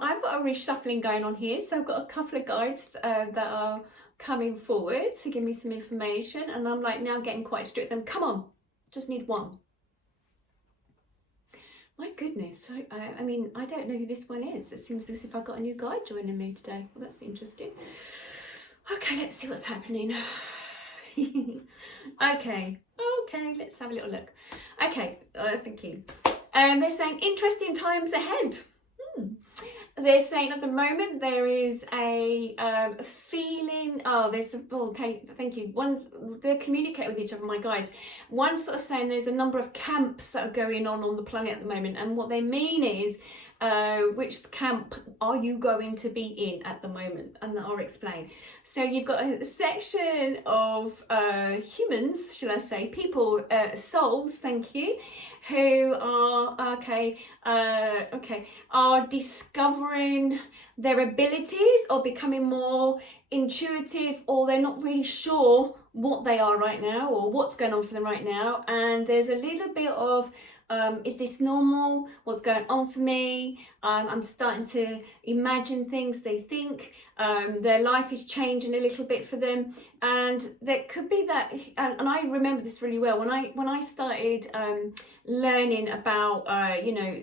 I've got a reshuffling going on here. So I've got a couple of guides that are coming forward to give me some information, and I'm like now getting quite strict with them. Come on, just need one. My goodness, I mean, I don't know who this one is. It seems as if I've got a new guide joining me today. Well, that's interesting. Okay, let's see what's happening. Okay, let's have a little look. Okay, thank you. They're saying interesting times ahead. They're saying at the moment there is a feeling. Okay, thank you. They communicate with each other, my guides. One's sort of saying there's a number of camps that are going on the planet at the moment, and what they mean is which camp are you going to be in at the moment, and I'll explain. So you've got a section of humans, shall I say, people, souls, thank you, who are are discovering their abilities or becoming more intuitive, or they're not really sure what they are right now or what's going on for them right now, and there's a little bit of is this normal? What's going on for me? I'm starting to imagine things they think. Their life is changing a little bit for them, and there could be that. And I remember this really well when I started learning about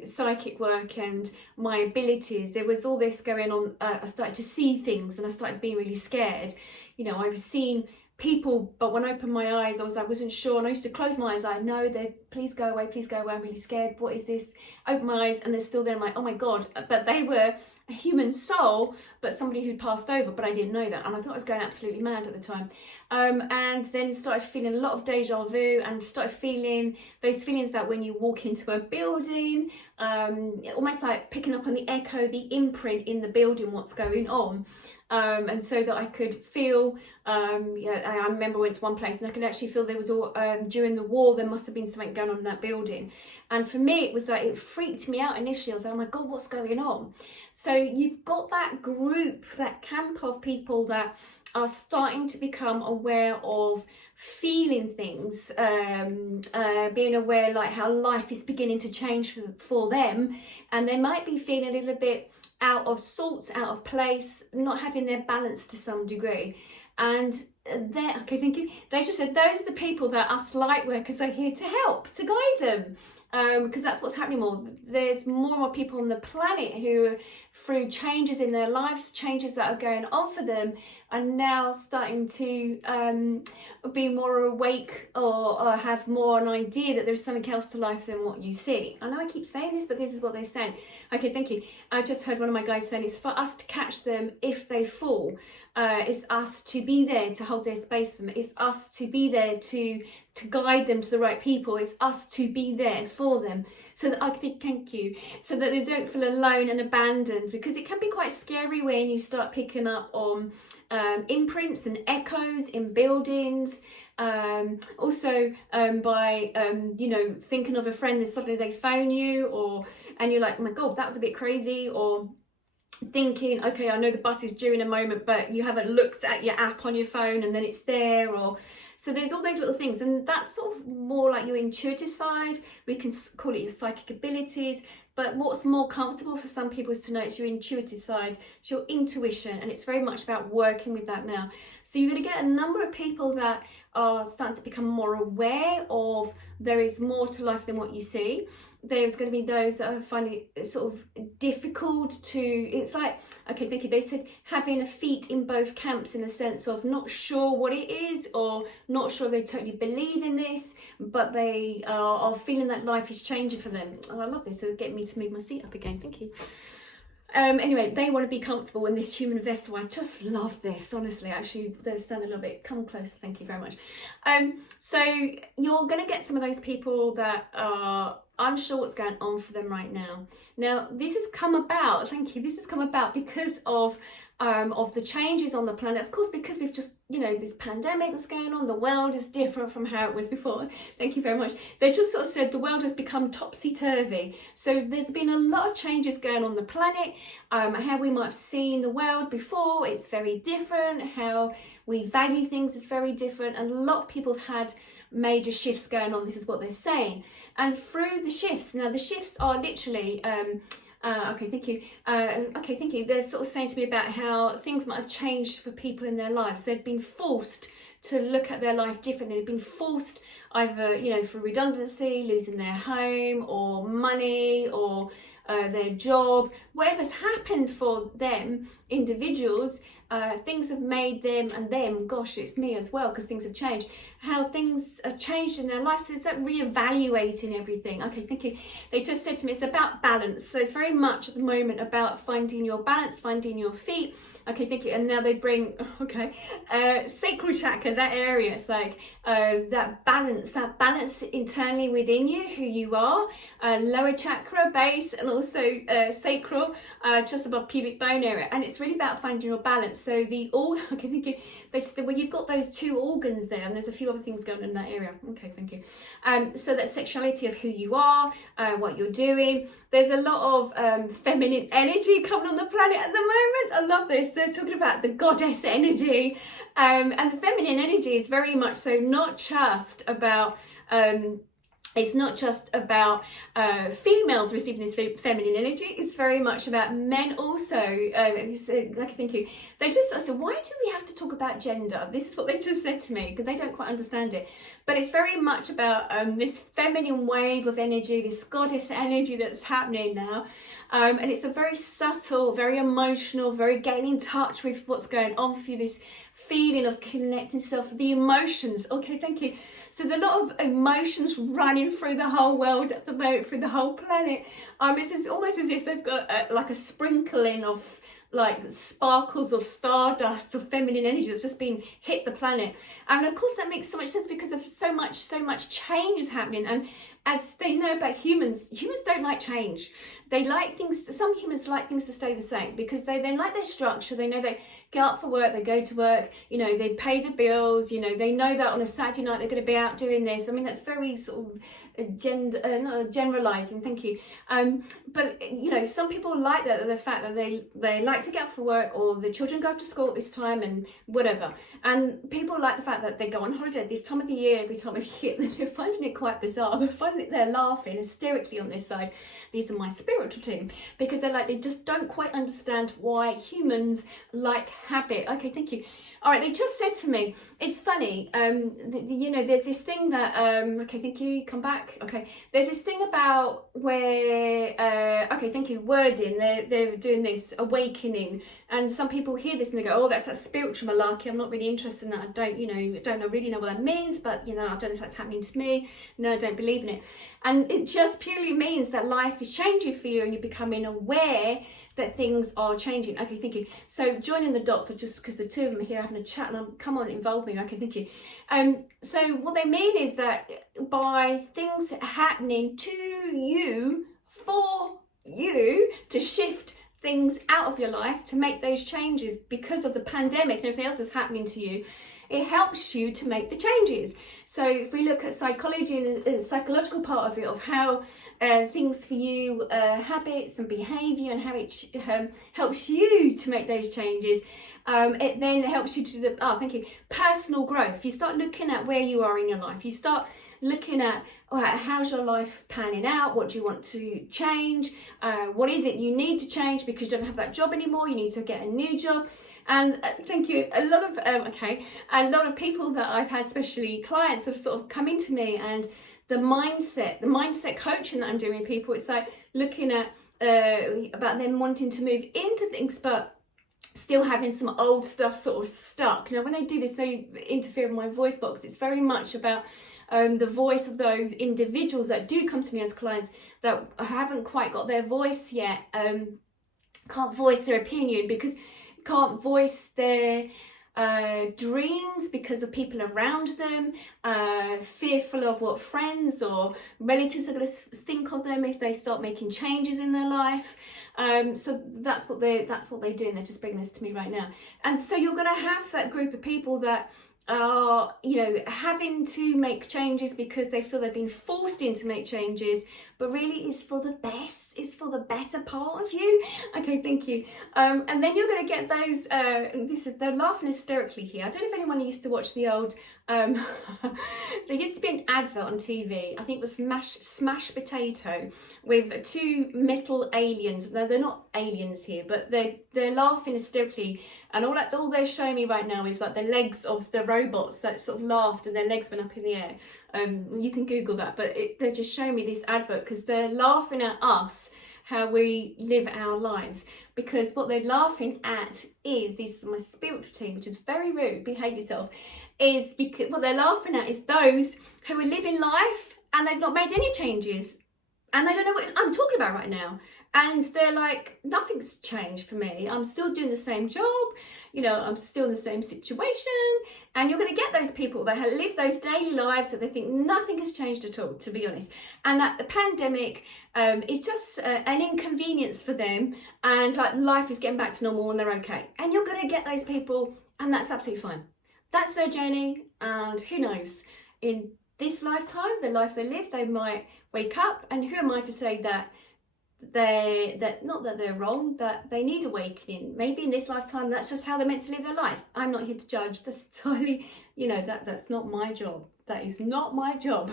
psychic work and my abilities. There was all this going on. I started to see things, and I started being really scared. I was seeing people, but when I opened my eyes, I wasn't sure, and I used to close my eyes like, no, please go away, I'm really scared, what is this? Open my eyes and they're still there. I'm like, oh my god, but they were a human soul, but somebody who'd passed over, but I didn't know that, and I thought I was going absolutely mad at the time. And then started feeling a lot of deja vu, and started feeling those feelings that when you walk into a building, almost like picking up on the echo, the imprint in the building, what's going on. And so that I could feel, I remember I went to one place and I could actually feel there was all, during the war, there must have been something going on in that building. And for me, it was like, it freaked me out initially. I was like, oh my God, what's going on? So you've got that group, that camp of people that are starting to become aware of feeling things, being aware like how life is beginning to change for them. And they might be feeling a little bit out of sorts, out of place, not having their balance to some degree. And they just said those are the people that us light workers are here to help, to guide them. Because that's what's happening more. There's more and more people on the planet who, through changes in their lives, changes that are going on for them, are now starting to be more awake or have more an idea that there's something else to life than what you see. I know I keep saying this, but this is what they're saying. Okay, thank you. I just heard one of my guys saying it's for us to catch them if they fall. It's us to be there to hold their space for them. It's us to be there to guide them to the right people. It's us to be there for them. So that I think, thank you, so that they don't feel alone and abandoned, because it can be quite scary when you start picking up on imprints and echoes in buildings. Also by thinking of a friend and suddenly they phone you, and you're like, oh my God, that was a bit crazy, or thinking, okay, I know the bus is due in a moment, but you haven't looked at your app on your phone and then it's there, so there's all those little things, and that's sort of more like your intuitive side. We can call it your psychic abilities, but what's more comfortable for some people is to know it's your intuitive side, it's your intuition, and it's very much about working with that now. So you're going to get a number of people that are starting to become more aware of there is more to life than what you see. There's going to be those that are finding it sort of difficult to, it's like, okay, thank you, they said having a feet in both camps, in a sense of not sure what it is, or not sure they totally believe in this, but they are feeling that life is changing for them. Oh, I love this, so getting me to move my seat up again, thank you. Anyway, they want to be comfortable in this human vessel. I just love this, honestly. Actually, they stand a little bit, come closer, thank you very much. So you're going to get some of those people that are unsure what's going on for them right now. Now, this has come about, thank you, this has come about because of the changes on the planet. Of course, because we've just, this pandemic that's going on, the world is different from how it was before. Thank you very much. They just sort of said the world has become topsy-turvy. So there's been a lot of changes going on the planet. How we might have seen the world before, it's very different. How we value things is very different. And a lot of people have had major shifts going on. This is what they're saying. And through the shifts, now the shifts are literally Okay, thank you. Okay, thank you. They're sort of saying to me about how things might have changed for people in their lives. They've been forced to look at their life differently. They've been forced either, you know, for redundancy, losing their home or money or their job, whatever's happened for them, individuals, things have made them, and them, gosh, it's me as well, because things have changed, how things have changed in their life. So it's like reevaluating everything. Okay, thank you. They just said to me, it's about balance. So it's very much at the moment about finding your balance, finding your feet. Okay, thank you. And now they bring, okay, sacral chakra, that area. It's like that balance internally within you, who you are, lower chakra, base, and also sacral, just above pubic bone area. And it's really about finding your balance. So okay, thank you. They said, well, you've got those two organs there, and there's a few other things going on in that area. Okay, thank you. So that sexuality of who you are, what you're doing. There's a lot of feminine energy coming on the planet at the moment. I love this. They're talking about the goddess energy. And the feminine energy is very much so not just about... it's not just about females receiving this feminine energy. It's very much about men also. Like thinking, I said, why do we have to talk about gender? This is what they just said to me, because they don't quite understand it. But it's very much about this feminine wave of energy, this goddess energy that's happening now. And it's a very subtle, very emotional, very getting in touch with what's going on for you, this feeling of connecting self, the emotions. Okay, thank you. So there's a lot of emotions running through the whole world at the moment, through the whole planet. It's almost as if they've got like a sprinkling of like sparkles of stardust of feminine energy that's just been hit the planet. And of course that makes so much sense because of so much change is happening. And as they know about humans don't like change. They like things, some humans like things to stay the same because they like their structure. They know they get up for work, they go to work, you know, they pay the bills, you know, they know that on a Saturday night they're going to be out doing this. I mean, that's very sort of not generalizing, thank you. But you know, some people like that, the fact that they like to get up for work, or the children go to school at this time and whatever. And people like the fact that they go on holiday this time of the year, every time of year. They're finding it quite bizarre. They're laughing hysterically on this side. These are my spiritual team, because they just don't quite understand why humans like habit. Okay, thank you. All right, they just said to me, it's funny, you know, there's this thing that, okay, thank you, come back. Okay, there's this thing about where, okay, thank you, wording, they're doing this awakening, and some people hear this and they go, oh, that's a spiritual malarkey, I'm not really interested in that, I don't really know what that means, but, you know, I don't know if that's happening to me, no, I don't believe in it. And it just purely means that life is changing for you and you're becoming aware that things are changing. Okay, thank you. So joining the dots, are just because the two of them are here having a chat, and come on, involve me. Okay, thank you. So what they mean is that by things happening to you, for you to shift things out of your life, to make those changes because of the pandemic and everything else that's happening to you, it helps you to make the changes. So if we look at psychology and the psychological part of it, of how things for you, habits and behaviour, and how it helps you to make those changes, it then helps you to do personal growth. You start looking at where you are in your life. You start looking at how's your life panning out, what do you want to change, what is it you need to change because you don't have that job anymore, you need to get a new job. And thank you, a lot of people that I've had, especially clients, have sort of come into me, and the mindset coaching that I'm doing with people, it's like looking at about them wanting to move into things but still having some old stuff sort of stuck. Now when they do this, they interfere in my voice box. It's very much about the voice of those individuals that do come to me as clients that haven't quite got their voice yet, can't voice their opinion because can't voice their dreams because of people around them, fearful of what friends or relatives are going to think of them if they start making changes in their life. So that's what they do, and they're just bringing this to me right now. And so you're going to have that group of people that are, you know, having to make changes because they feel they've been forced into make changes but really it's for the best, it's for the better part of you. Okay, thank you. And then you're going to get those, they're laughing hysterically here. I don't know if anyone used to watch the old, there used to be an advert on TV, I think it was Smash Potato, with two metal aliens. No, they're not aliens here, but they're laughing hysterically, and all they're showing me right now is like the legs of the robots that sort of laughed and their legs went up in the air. You can Google that, but they're just showing me this advert because they're laughing at us, how we live our lives, because what they're laughing at is, this is my spiritual team, which is very rude, behave yourself, is because what they're laughing at is those who are living life and they've not made any changes. And they don't know what I'm talking about right now. And they're like, nothing's changed for me. I'm still doing the same job. You know, I'm still in the same situation. And you're going to get those people that have lived those daily lives that they think nothing has changed at all, to be honest. And that the pandemic is just an inconvenience for them. And like life is getting back to normal and they're okay. And you're going to get those people, and that's absolutely fine. That's their journey. And who knows, in this lifetime, the life they live, they might wake up, and who am I to say that not that they're wrong, that they need awakening. Maybe in this lifetime that's just how they're meant to live their life. I'm not here to judge. That's entirely, you know, that's not my job. That is not my job.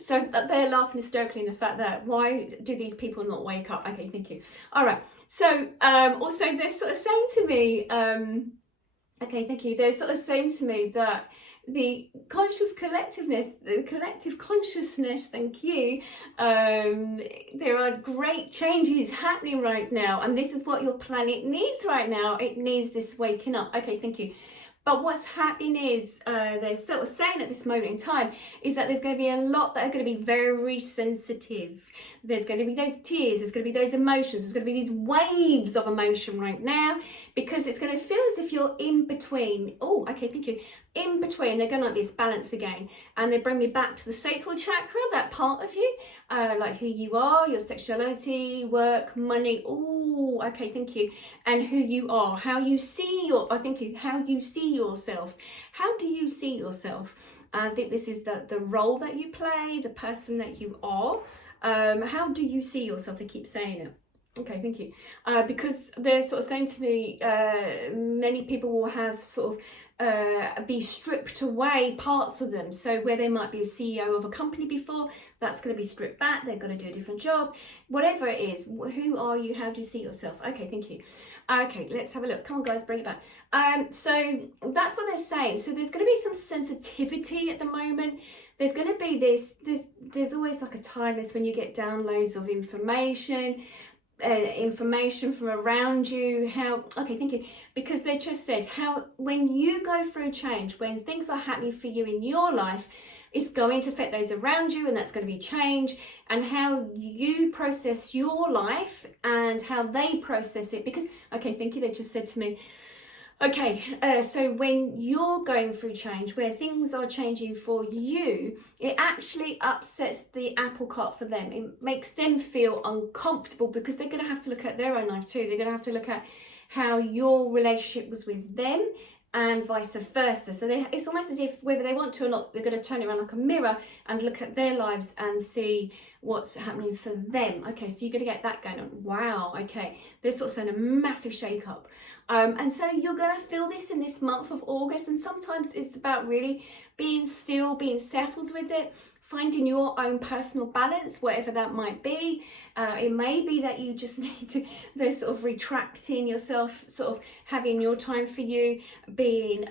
So they're laughing hysterically in the fact that, why do these people not wake up? Okay, thank you. All right. So also they're sort of saying to me, okay, thank you. They're sort of saying to me that the collective consciousness, thank you, there are great changes happening right now, and this is what your planet needs right now. It needs this waking up. Okay, thank you. But what's happening is, they're sort of saying at this moment in time, is that there's going to be a lot that are going to be very sensitive. There's going to be those tears, there's going to be those emotions, there's going to be these waves of emotion right now, because it's going to feel as if you're in between. Oh, okay, thank you. In between, they're going like this balance again, and they bring me back to the sacral chakra, that part of you, like who you are, your sexuality, work, money. Oh, okay, thank you. And who you are, how you see how you see yourself. How do you see yourself? I think this is the role that you play, the person that you are. How do you see yourself? They keep saying it. Okay, thank you. Because they're sort of saying to me, many people will have sort of be stripped away parts of them. So where they might be a CEO of a company before, that's going to be stripped back. They're going to do a different job. Whatever it is, who are you? How do you see yourself? Okay, thank you. Okay, let's have a look. Come on, guys, bring it back. So that's what they're saying. So there's going to be some sensitivity at the moment. There's going to be there's always like a tiredness when you get downloads of information from around you. Okay, thank you. Because they just said how when you go through change, when things are happening for you in your life, it's going to affect those around you, and that's going to be change, and how you process your life and how they process it. Because, okay, thank you, they just said to me, okay, so when you're going through change, where things are changing for you, it actually upsets the apple cart for them. It makes them feel uncomfortable, because they're going to have to look at their own life too. They're going to have to look at how your relationship was with them, and vice versa. So it's almost as if, whether they want to or not, they're going to turn it around like a mirror and look at their lives and see what's happening for them. Okay, so you're going to get that going on. Wow, okay. They're sort of saying a massive shake-up. And so you're going to feel this in this month of August, and sometimes it's about really being still, being settled with it, finding your own personal balance, whatever that might be. It may be that you just need to, there's sort of retracting yourself, sort of having your time for you, being,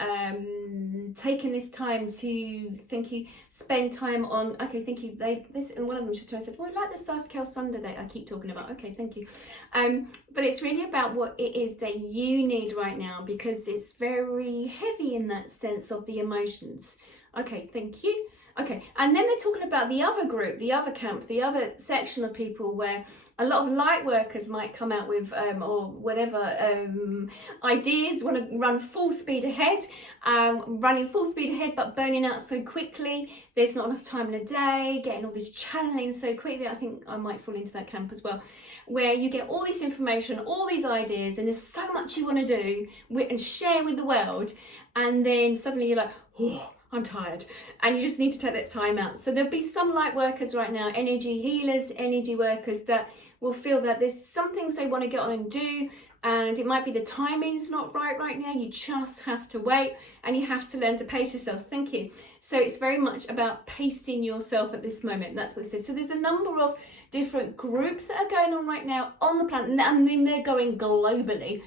taking this time to, thank you, spend time on, okay, thank you, and one of them just said, well, like the Self-Care Sunday that I keep talking about, okay, thank you. But it's really about what it is that you need right now, because it's very heavy in that sense of the emotions. Okay, thank you. Okay, and then they're talking about the other group, the other camp, the other section of people where a lot of light workers might come out with, or whatever, ideas, want to run full speed ahead, running full speed ahead, but burning out so quickly. There's not enough time in a day, getting all this channeling so quickly. I think I might fall into that camp as well, where you get all this information, all these ideas, and there's so much you want to do and share with the world. And then suddenly you're like, oh, I'm tired, and you just need to take that time out. So there'll be some light workers right now, energy healers, energy workers, that will feel that there's some things they want to get on and do, and it might be the timing's not right now. You just have to wait, and you have to learn to pace yourself. Thank you. So it's very much about pacing yourself at this moment. That's what it said. So there's a number of different groups that are going on right now on the planet. I mean, they're going globally.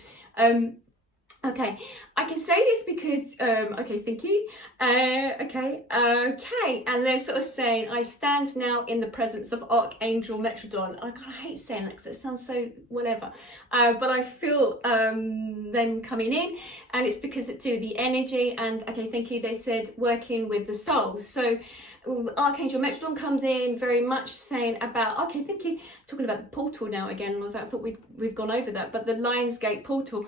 Okay, I can say this because, okay, thank you. Okay, and they're sort of saying, I stand now in the presence of Archangel Metrodon. I hate saying that because it sounds so whatever. But I feel them coming in, and it's because it do the energy. And okay, thank you. They said working with the souls. So Archangel Metrodon comes in very much saying about, okay, thank you, talking about the portal now again. I thought we've gone over that, but the Lionsgate portal,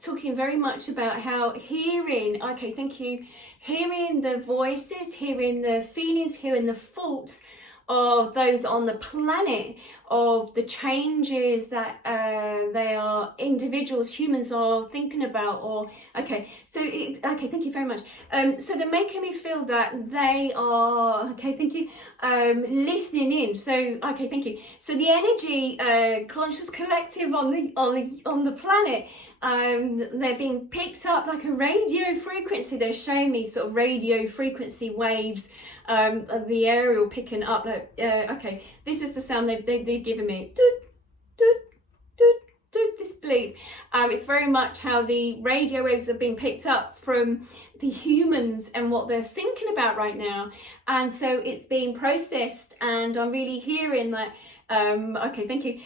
talking very much about how hearing, okay, thank you, hearing the voices, hearing the feelings, hearing the thoughts of those on the planet, of the changes that they are individuals, humans are thinking about, or okay, so okay, thank you very much. So they're making me feel that they are, okay, thank you, listening in. So okay, thank you. So the energy conscious collective on the planet, they're being picked up like a radio frequency. They're showing me sort of radio frequency waves of the aerial picking up like okay, this is the sound they've given me. Doot, doot, doot, doot, this bleep. It's very much how the radio waves are being picked up from the humans and what they're thinking about right now, and so it's being processed, and I'm really hearing that okay, thank you.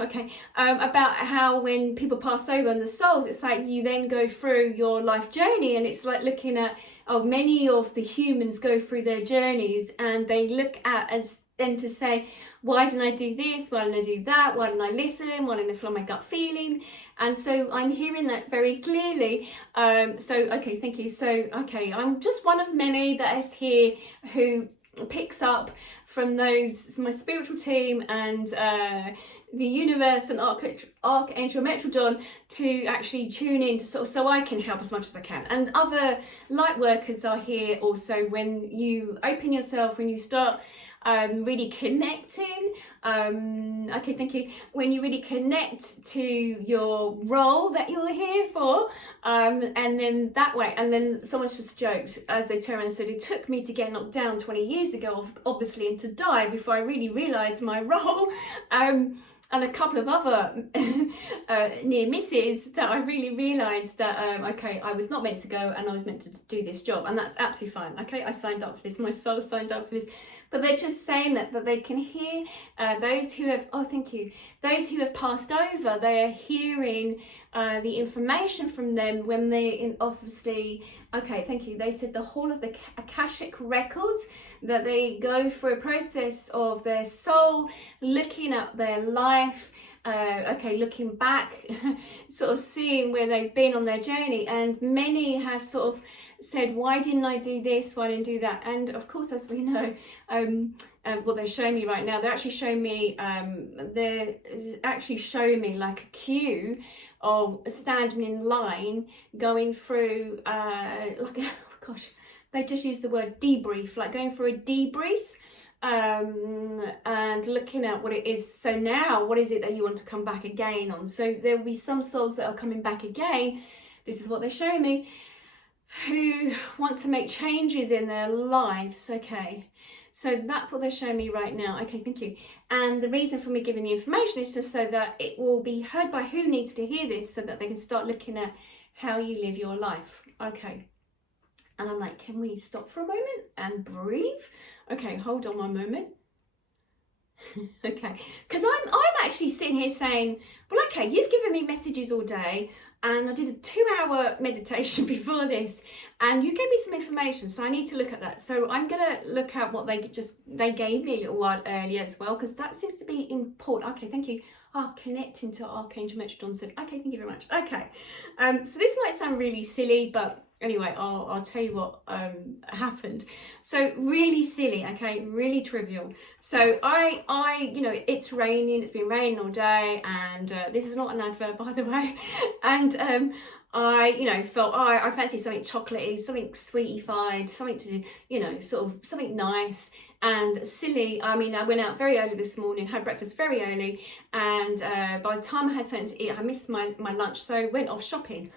Okay, about how when people pass over on the souls, it's like you then go through your life journey, and it's like looking at, oh, many of the humans go through their journeys, and they look at as then to say, why didn't I do this? Why didn't I do that? Why didn't I listen? Why didn't I follow my gut feeling? And so I'm hearing that very clearly. So okay, thank you. So okay, I'm just one of many that is here who picks up from those, my spiritual team and the universe and Archangel Metrodon, to actually tune in to sort of, so I can help as much as I can. And other light workers are here also. When you open yourself, when you start really connecting, okay, thank you, when you really connect to your role that you're here for, and then that way, and then someone's just joked as they turn around and said, it took me to get knocked down 20 years ago, obviously, and to die before I really realised my role. And a couple of other near misses that I really realised that, okay, I was not meant to go, and I was meant to do this job, and that's absolutely fine. Okay, I signed up for this, my soul signed up for this. But they're just saying that they can hear those who have, oh, thank you, those who have passed over, they are hearing the information from them when they're obviously, okay, thank you, they said the whole of the Akashic records, that they go through a process of their soul, looking at their life, okay, looking back, sort of seeing where they've been on their journey, and many have sort of said, why didn't I do this, why didn't I do that? And of course, as we know, what they're showing me right now, they're actually showing me like a queue of standing in line, going through like, oh gosh, they just used the word debrief, like going through a debrief, and looking at what it is. So now, what is it that you want to come back again on? So there'll be some souls that are coming back again, this is what they're showing me, who want to make changes in their lives. Okay, so that's what they're showing me right now. Okay, thank you. And the reason for me giving the information is just so that it will be heard by who needs to hear this, so that they can start looking at how you live your life. Okay, and I'm like, can we stop for a moment and breathe? Okay, hold on one moment. Okay, because I'm actually sitting here saying, well, okay, you've given me messages all day, and I did a 2-hour meditation before this, and you gave me some information, so I need to look at that. So I'm gonna look at what they gave me a little while earlier as well, because that seems to be important. Okay, thank you. Connecting to Archangel Metrodon said, okay, thank you very much. Okay, so this might sound really silly, but anyway, I'll tell you what happened. So really silly, okay, really trivial. So I you know, it's raining, it's been raining all day, and this is not an advert, by the way, and I, you know, felt, oh, I fancy something chocolatey, something sweetified, something to, you know, sort of something nice and silly. I mean, I went out very early this morning, had breakfast very early, and by the time I had something to eat, I missed my lunch, so went off shopping.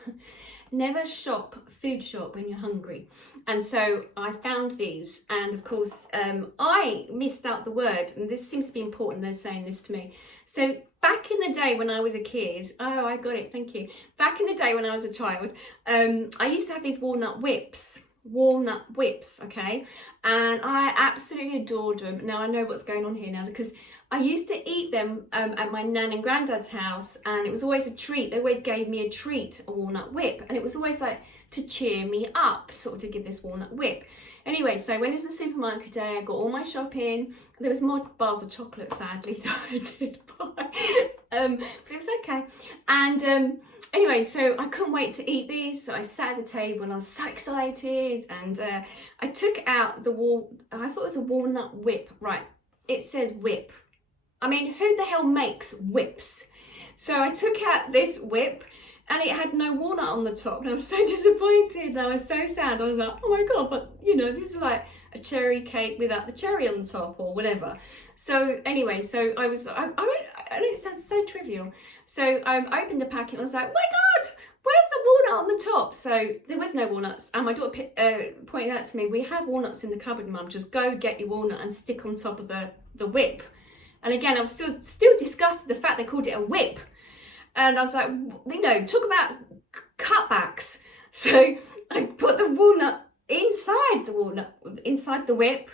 Never food shop when you're hungry. And so I found these, and of course I missed out the word, and this seems to be important, they're saying this to me. So back in the day when I was a kid, oh, I got it, thank you. Back in the day when I was a child, I used to have these walnut whips, okay? And I absolutely adored them. Now I know what's going on here now, because I used to eat them at my nan and granddad's house, and it was always a treat. They always gave me a treat, a walnut whip, and it was always like to cheer me up, sort of to give this walnut whip. Anyway, so I went into the supermarket today, I got all my shopping. There was more bars of chocolate, sadly, that I did buy, but it was okay. And anyway, so I couldn't wait to eat these, so I sat at the table and I was so excited, and I took out I thought it was a walnut whip, right? It says whip. I mean, who the hell makes whips? So I took out this whip, and it had no walnut on the top, and I was so disappointed. I was so sad. I was like, oh my God, but you know, this is like a cherry cake without the cherry on the top or whatever. So anyway, so I it sounds so trivial. So I opened the packet and I was like, oh my God, where's the walnut on the top? So there was no walnuts, and my daughter pointed out to me, we have walnuts in the cupboard, Mum, just go get your walnut and stick on top of the whip. And again, I was still disgusted the fact they called it a whip. And I was like, you know, talk about cutbacks. So I put the walnut inside the whip.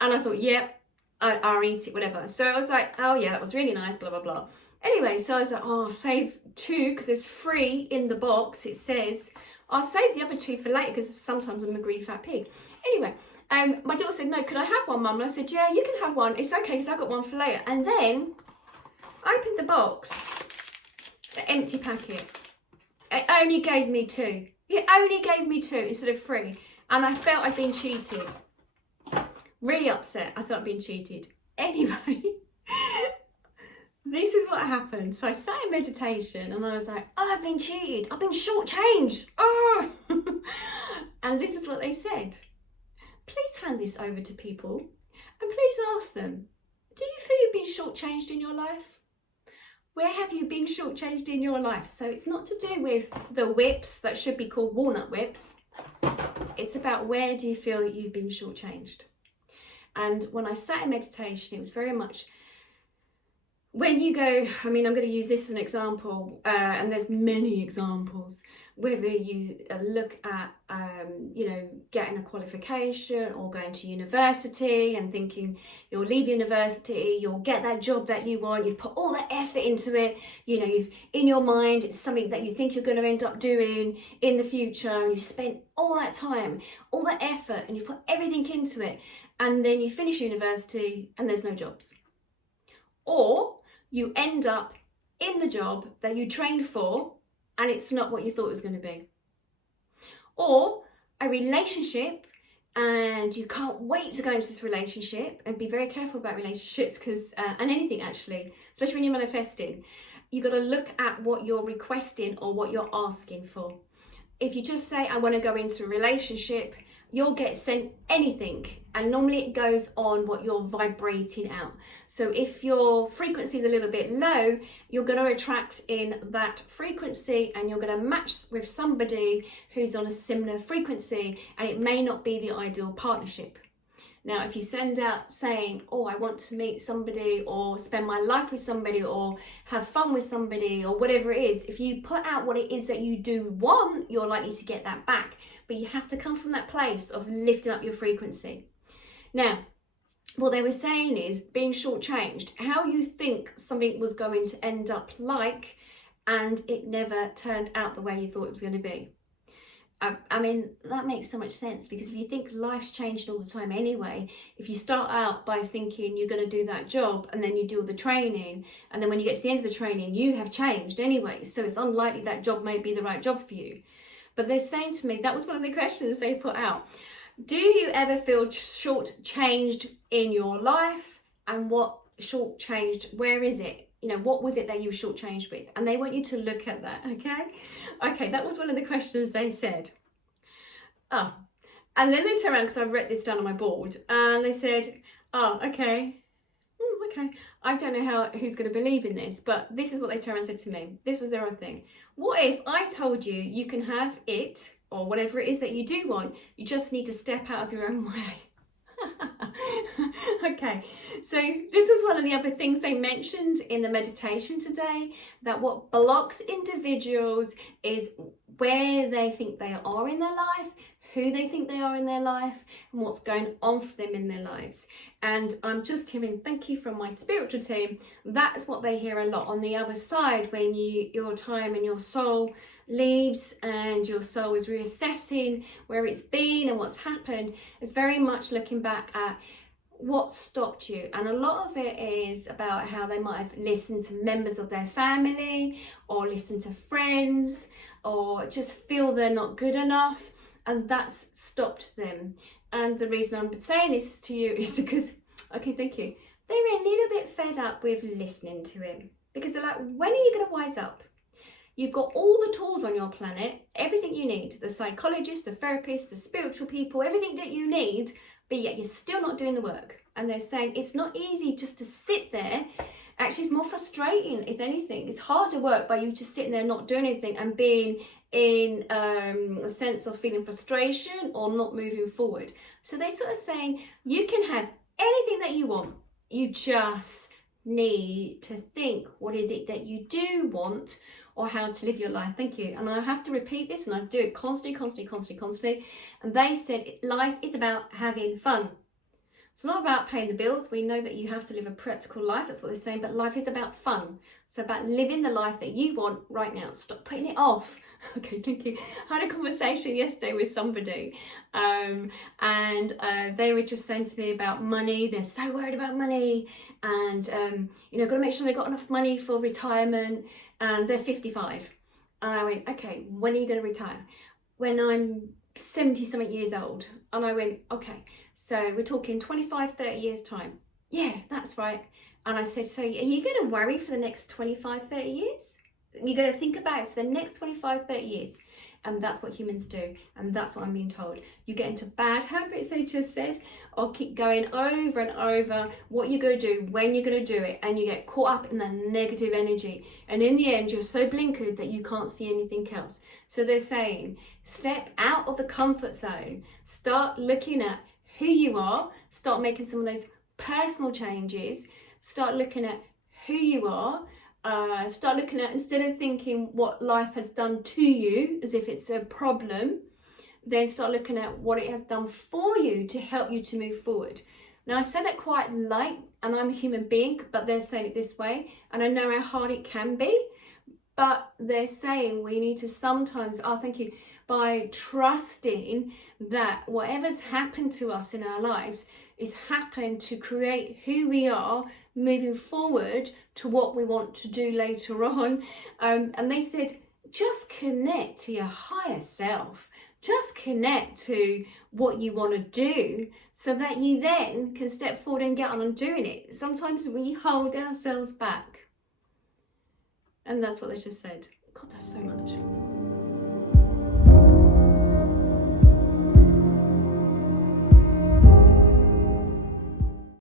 And I thought, yep, I'll eat it, whatever. So I was like, oh yeah, that was really nice, blah, blah, blah. Anyway, so I was like, oh, I'll save 2 because there's 3 in the box. It says, I'll save the other 2 for later because sometimes I'm a greedy fat pig. Anyway, my daughter said, no, could I have one, Mum? And I said, yeah, you can have one. It's okay because I got one for later. And then I opened the box, the empty packet. It only gave me 2. It only gave me 2 instead of 3. And I felt I'd been cheated. Really upset. I thought I'd been cheated. Anyway, this is what happened. So I sat in meditation and I was like, oh, I've been cheated. I've been shortchanged. Oh. And this is what they said. Please hand this over to people and please ask them, do you feel you've been shortchanged in your life? Where have you been shortchanged in your life? So it's not to do with the whips that should be called walnut whips. It's about where do you feel that you've been shortchanged? And when I sat in meditation, it was very much when you go, I mean, I'm going to use this as an example, and there's many examples, whether you look at, you know, getting a qualification or going to university and thinking you'll leave university, you'll get that job that you want, you've put all that effort into it, you know, you've in your mind, it's something that you think you're going to end up doing in the future, and you've spent all that time, all that effort, and you've put everything into it, and then you finish university and there's no jobs. Or you end up in the job that you trained for and it's not what you thought it was going to be. Or a relationship and you can't wait to go into this relationship, and be very careful about relationships because, and anything actually, especially when you're manifesting, you've got to look at what you're requesting or what you're asking for. If you just say, I want to go into a relationship, you'll get sent anything, and normally it goes on what you're vibrating out. So if your frequency is a little bit low, you're going to attract in that frequency, and you're going to match with somebody who's on a similar frequency, and it may not be the ideal partnership. Now, if you send out saying, oh, I want to meet somebody or spend my life with somebody or have fun with somebody or whatever it is, if you put out what it is that you do want, you're likely to get that back. But you have to come from that place of lifting up your frequency. Now, what they were saying is being shortchanged, how you think something was going to end up like, and it never turned out the way you thought it was going to be. I mean, that makes so much sense, because if you think life's changing all the time anyway, if you start out by thinking you're going to do that job and then you do all the training, and then when you get to the end of the training, you have changed anyway. So it's unlikely that job may be the right job for you. But they're saying to me, that was one of the questions they put out. Do you ever feel shortchanged in your life? And what shortchanged, where is it? you know, what was it that you were shortchanged with? And they want you to look at that, okay, that was one of the questions they said. Oh, and then they turned around, because I wrote this down on my board, and they said, oh, okay, okay, I don't know who's going to believe in this, but this is what they turned around and said to me. This was their own thing. What if I told you you can have it, or whatever it is that you do want, you just need to step out of your own way? Okay, so this was one of the other things they mentioned in the meditation today, that what blocks individuals is where they think they are in their life, who they think they are in their life, and what's going on for them in their lives. And I'm just hearing, thank you from my spiritual team, that's what they hear a lot on the other side, when your time and your soul leaves and your soul is reassessing where it's been and what's happened. It's very much looking back at what stopped you, and a lot of it is about how they might have listened to members of their family, or listened to friends, or just feel they're not good enough, and that's stopped them. And the reason I'm saying this to you is because, okay, thank you, they were a little bit fed up with listening to him, because they're like, when are you going to wise up? You've got all the tools on your planet, everything you need, the psychologist, the therapist, the spiritual people, everything that you need, but yet you're still not doing the work. And they're saying it's not easy just to sit there. Actually, it's more frustrating, if anything. It's harder work by you just sitting there not doing anything and being in a sense of feeling frustration or not moving forward. So they're sort of saying you can have anything that you want. You just need to think, what is it that you do want, or how to live your life. Thank you. And I have to repeat this, and I do it constantly. And they said life is about having fun. It's not about paying the bills. We know that you have to live a practical life. That's what they're saying. But life is about fun. It's about living the life that you want right now. Stop putting it off. Okay, thank you. I had a conversation yesterday with somebody, and they were just saying to me about money. They're so worried about money, and you know, got to make sure they've got enough money for retirement. And they're 55. And I went, okay, when are you going to retire? When I'm 70 something years old. And I went, okay, so we're talking 25, 30 years time. Yeah, that's right. And I said, so are you going to worry for the next 25, 30 years? You're going to think about it for the next 25, 30 years. And that's what humans do. And that's what I'm being told. You get into bad habits, they just said, or keep going over and over what you're going to do, when you're going to do it. And you get caught up in that negative energy. And in the end, you're so blinkered that you can't see anything else. So they're saying, step out of the comfort zone. Start looking at who you are. Start making some of those personal changes. Start looking at who you are. Start looking at, instead of thinking what life has done to you as if it's a problem, then start looking at what it has done for you to help you to move forward. Now, I said it quite light, and I'm a human being, but they're saying it this way, and I know how hard it can be, but they're saying we need to sometimes, thank you, by trusting that whatever's happened to us in our lives is happened to create who we are moving forward to what we want to do later on. And they said, just connect to your higher self. Just connect to what you want to do so that you then can step forward and get on and doing it. Sometimes we hold ourselves back. And that's what they just said. God, that's so much.